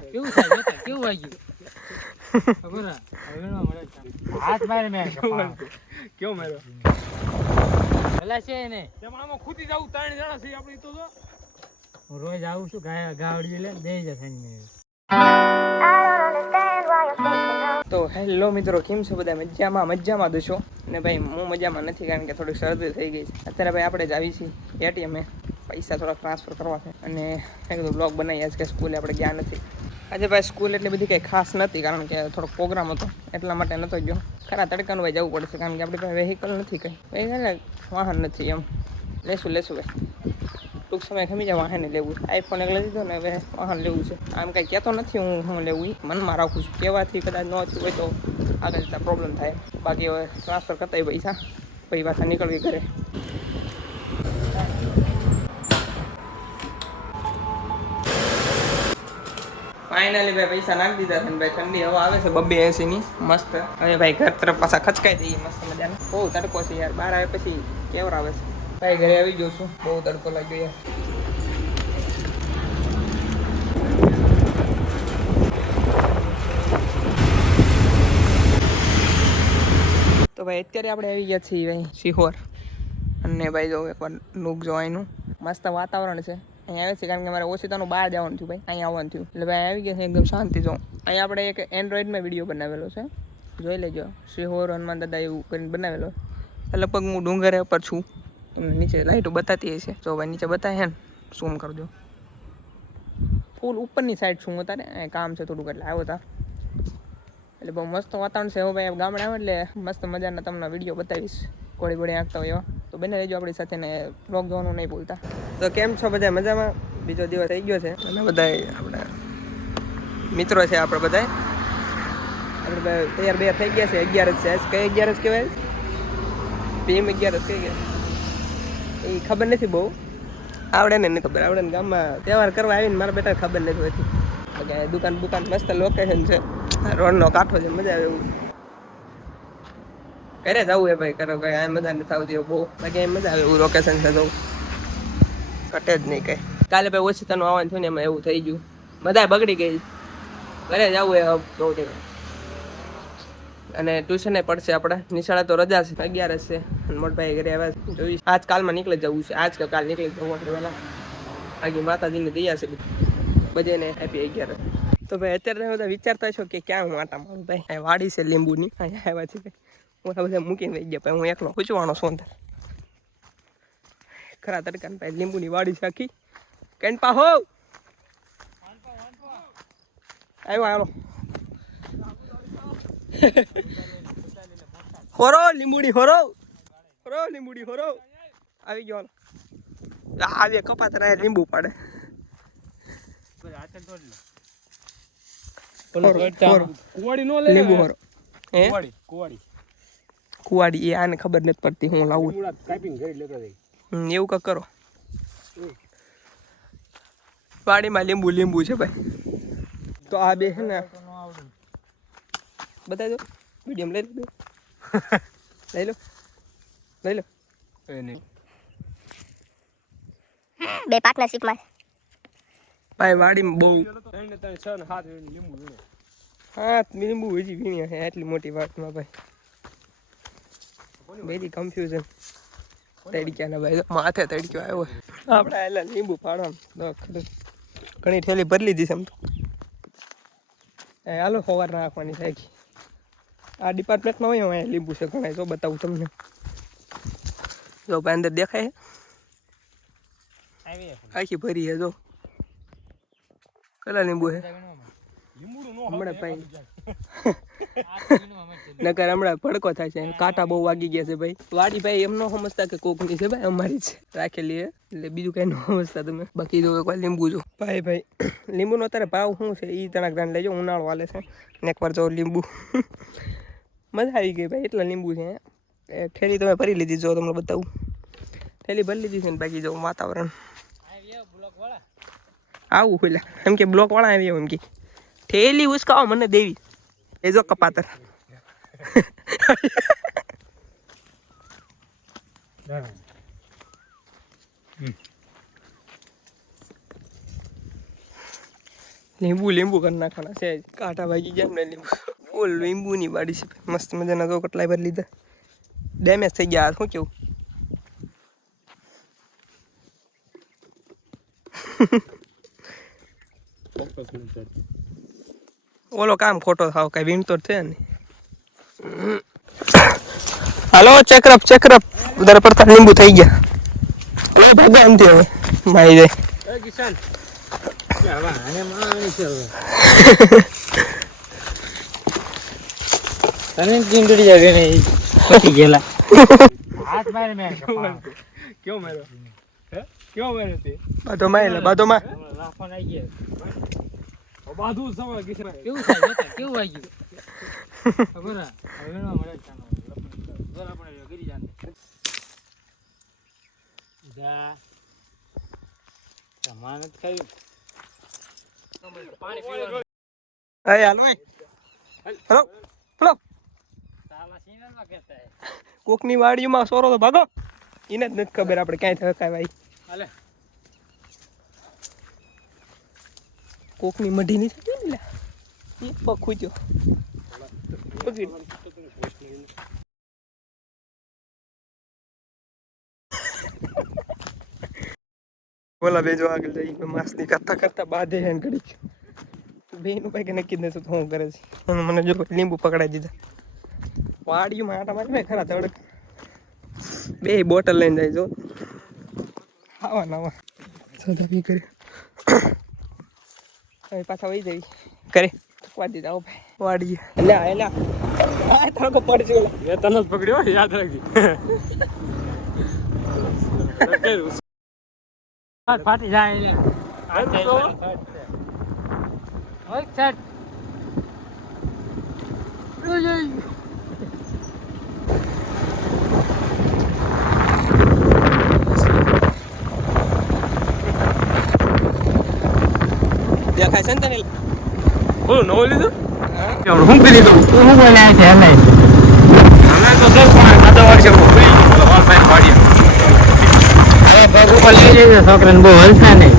કેવું થાય જોતા કેવું વાગ્યું ખબર હવેણમાં મળે હાથ મારે મે કેવું માર્યો ભલા છે ને તેમ આમાં ખૂટી જાવ 3 જણા છે આપણી તો જો હું રોજ આવું છું ગાવડી લે બે જશે તો હેલો મિત્રો, કેમ છો બધા? મજામાં દશો ને ભાઈ હું મજામાં નથી, કારણ કે થોડીક શરદી થઈ ગઈ છે. અત્યારે ભાઈ આપણે જ આવી છીએ એટીએમ પૈસા થોડા ટ્રાન્સફર કરવા છે અને મેં કીધું બ્લોગ બનાવી. આજ કે સ્કૂલે આપણે ગયા નથી આજે ભાઈ. સ્કૂલ એટલી બધી કંઈ ખાસ નથી, કારણ કે થોડોક પ્રોગ્રામ હતો એટલા માટે નહોતો ગયો. ખરા તડકાનું ભાઈ જવું પડશે, કારણ કે આપણી પાસે વેહિકલ નથી, કંઈ વાહન નથી. એમ લેશું ભાઈ ટૂંક સમય ખમી જાય વાહન લેવું. આઈફોન એક લઈ દીધો ને હવે વાહન લેવું છે. આમ કંઈ કહેતો નથી હું લેવું, મનમાં રાખું છું. કહેવાથી કદાચ ન થયું હોય તો આગળ જતાં પ્રોબ્લેમ થાય. બાકી હવે ટ્રાન્સફર કરતા પૈસા પછી પાછા નીકળવી ઘરે. ફાઇનલી ભાઈ પૈસા નાખી દીધા છે ને ભાઈ ઠંડી હવા આવે છે 280 મસ્ત. હવે ભાઈ ઘર તરફ પાછા ખચકાઈ જઈએ મસ્ત મજાને. બહુ તડકો છે યાર, બહાર આવે પછી કેવર આવે છે. ભાઈ ઘરે આવી ગયો છું, બહુ તડકો લાગ્યો યાર. તો ભાઈ અત્યારે આપણે આવી ગયા છીએ ભાઈ સિહોર. અને ભાઈ જો એકવાર લુક જો અહીંનું મસ્ત વાતાવરણ છે. અહીંયા આવે છે કારણ કે મારે ઓછીતાનું બહાર જવાનું થયું ભાઈ, અહીંયા આવવાનું થયું એટલે ભાઈ આવી ગયા છે એકદમ શાંતિ. જો અહીંયા આપણે એક એન્ડ્રોઈડમાં વિડીયો બનાવેલો છે, જોઈ લેજો. સિહોર હનુમાન દાદા એવું કરીને બનાવેલો. લગભગ હું ડુંગર ઉપર છું, તમને નીચે લાઈટો બતાતી હશે. જો ભાઈ નીચે બતાવે છે ને, ઝૂમ કરજો. ફૂલ ઉપરની સાઈડ છું અત્યારે, કામ છે થોડુંક એટલે આવ્યો હતા. એટલે બહુ મસ્ત વાતાવરણ છે. હવે ભાઈ ગામડે આવે એટલે મસ્ત મજાના તમને વિડીયો બતાવીશ, ગોળી આંકતા હોય એવા. તો બને રહેજો આપણી સાથે ને બ્લોગ જોવાનું નહીં ભૂલતા. તો કેમ છો બધા? મજામાં? બીજો દિવસ થઈ ગયો છે અને બધા આપણે મિત્રો છે. આપણે બધા તૈયાર થઈ ગયા છે. 11 છે કઈ 11 કહેવાય? PM 11 કઈ ગયા એ ખબર નથી બહુ. આવડે ને નહીં ખબર. આવડે ને ગામમાં તહેવાર કરવા આવીને મારા બેટા ખબર નથી હોતી. દુકાન મસ્ત લોકેશન છે, રોડનો કાંઠો છે, મજા આવે એવું. ઘરે જવું હે ભાઈ, કરો કઈ મજા નથી આવતી બહુ. બાકી મજા આવે એવું લોકેશન છે. તો કટે જ નહીં કઈ. કાલે ભાઈ ઓછીતાનું આવવાનું થયું ને એમાં એવું થઈ ગયું, બધા બગડી ગઈ. ઘરે જવું એ બહુ અને ટ્યુશને પડશે આપણે. નિશાળા તો રજા છે, 11 છે. મોટભાઈ ઘરે આવ્યા જોઈશ. આજકાલમાં નીકળી જવું છે, આજ કે કાલ નીકળી જવું આપણે પહેલાં. બાકી માતાજીની દયા છે બધાને હેપી 11. તો ભાઈ અત્યારે બધા વિચારતા છો કે ક્યાં હું આટા મારું ભાઈ. અહીં વાડી છે લીંબુની, અહીંયા આવ્યા છે ભાઈ. મોટા બધા મૂકીને લઈ ગયા ભાઈ. હું એકલો પૂછવાનો છું અંદર. ખરા તડકાને ભાઈ લીંબુની વાડી છે આખી. કેનપા હો આવ્યો હાલો. હોરો લીંબુડી હોરો લીંબુડી હોરો આવી ગયો. આવે કપાત લીંબુ પાડે. લીંબુ હોરો કુવાડી એ આને ખબર નથી પડતી. હું લાવું એવું કઈ કરો. વાડીમાં લીંબુ છે ભાઈ. તો આ બે છે ને બતાવી દો. મીડિયમ લઈ લો બે પાર્ટનરશિપમાં ભાઈ. વાડીમાં બહુ 7 લીંબુ હજી વીણ્યા છે આટલી મોટી વાતમાં ભાઈ. બેથી કન્ફ્યુઝન તડક્યાના ભાઈ. માથે તડક્યો આવ્યો. આપણે એટલે લીંબુ પાડવાનું ઘણી ઠેલી ભરી લીધી છે. એમ તો હાલો સવાર નાખવાની થાય. આ ડિપાર્ટમેન્ટમાં હોય અહીંયા લીંબુ છે ઘણા. જો બતાવું તમને. જો ભાઈ અંદર દેખાય આખી ભરી છે. જો કેટલા લીંબુ છે હમણાં ભાઈ. નકર હમણાં ભડકો થાય છે. કાંટા બહુ વાગી ગયા છે ભાઈ. વાડી ભાઈ એમ ન સમજતા કે કોકની છે ભાઈ, અમારી જ રાખેલી છે. એટલે બીજું કઈ ન સમજતા તમે. બાકી જો એકવાર લીંબુ જો ભાઈ લીંબુનો અત્યારે ભાવ શું છે એ તણાક ધ્યાન લેજો. ઉનાળો હાલે છે ને એકવાર જો લીંબુ મજા આવી ગઈ ભાઈ. એટલા લીંબુ છે. ઠેલી તમે ભરી લીધી. જો તમને બતાવું, ઠેલી ભરી લીધી છે ને. બાકી જો વાતાવરણ આવું પેલા એમ કે બ્લોક વાળા આવી એમ કે ઠેલી ઉસકાવો મને દેવી. એ જો કપાતર લીંબુ કરી નાખવાના છે કાંઠા ભાગી ગયા ને લીંબુ ફૂલ લીંબુની વાડી છે મસ્ત મજાના તો કટલાઈ ભરી લીધા ડેમેજ થઈ ગયા શું કેવું ઓલો કામ ખોટો થાવ કઈ વીણતો છે ને હાલો ચેકરપ વધારે પડતા લીંબુ થઈ ગયા હવે ભગવાન થી હવે મારી જાય કિશન આને માણી છે હવે તને ચીંડડી જાવે ને પતી ગયેલા હાથ મારે મે ક્યો માર્યો હે ક્યો માર્યો તે બાધો માં લાફા નાઈ ગયા બાધુ સવા કિશન કેવું થાય કેવું વાગ્યું ખબર હવે નો મળે ચાનો જરા પણ ગરી જાને જા તમારે ખાઈ પાણી પીવો એ હાલો હેલો સાલા સીનમાં કહેતા હે કોકની વાડીમાં સોરો તો ભાગો એને જ નથી ખબર આપણે ક્યાંય થકાય ભાઈ હાલે કોકની મઢી ની થતી ને એ પખું જો બોલા બેજો આગળ જઈ માસ્તી કરતા બાધે હે ઘડી બેનું ભાઈ કે નક્કી જ નથી શું કરે છે અને મને જો લીંબુ પકડાઈ દીધા વાડીમાં આટા મારી ખરા તડક બે બોટલ લઈને જાય જો આવા નવા સદા બી કરે હવે પાછા વહી જાય કરે વાડી જાઓ ભાઈ વાડી એટલે આ તારો કો પડશે એ તને જ પકડ્યો યાદ રાખજે ફાટી જાય ને ઓય છટ દેખાય છે ને તને બોલો નવો લીધો હું કરી દીધું હું બોલાય છે હલે અમે તો સર પણ ખાતા વર્ષે ભૂલી ગયો ઓલ ફાઈન પાડી હવે બાબુ પર લઈ જજો છોકરાને બહુ હલતા નહીં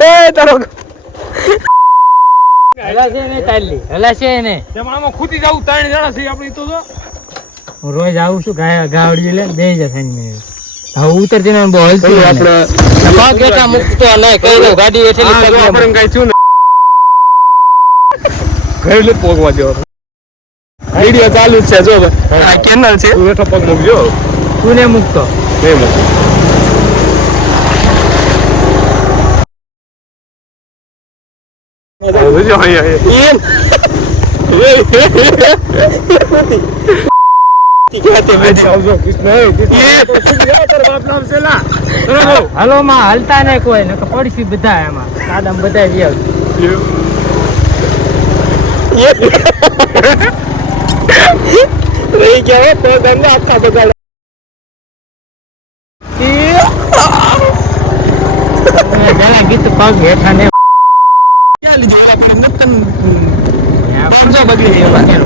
એ તારો હલા છે ને તાલી હલા છે ને તેમ આમાં ખૂટી જાવ 3 જણા છે આપણી તો હું રોજ આવું છું ગાવડી લે બે જશે ને હવે ઉતર જઈને બહુ હલતી આપણે પગ બેટા મુકતો નહીં કહી દઉં ગાડી એઠેલી પગ આપણે કઈ છું ને ઘરે લે પોગવા દેવો વિડિયો ચાલુ છે જો આ કેનલ છે તું બેઠો પગ મૂકજો તું ને મૂકતો નહીં મૂકતો જો હાલો માં હલતા નહીં કોઈ ને પડશે બધા એમાં કાદમ બધા રહી ગયા તો ગંગા આખા બગાડ ગીત પગ હેઠા ને ક્યાં લીધું આપણે નતન 500 બગડી ગયા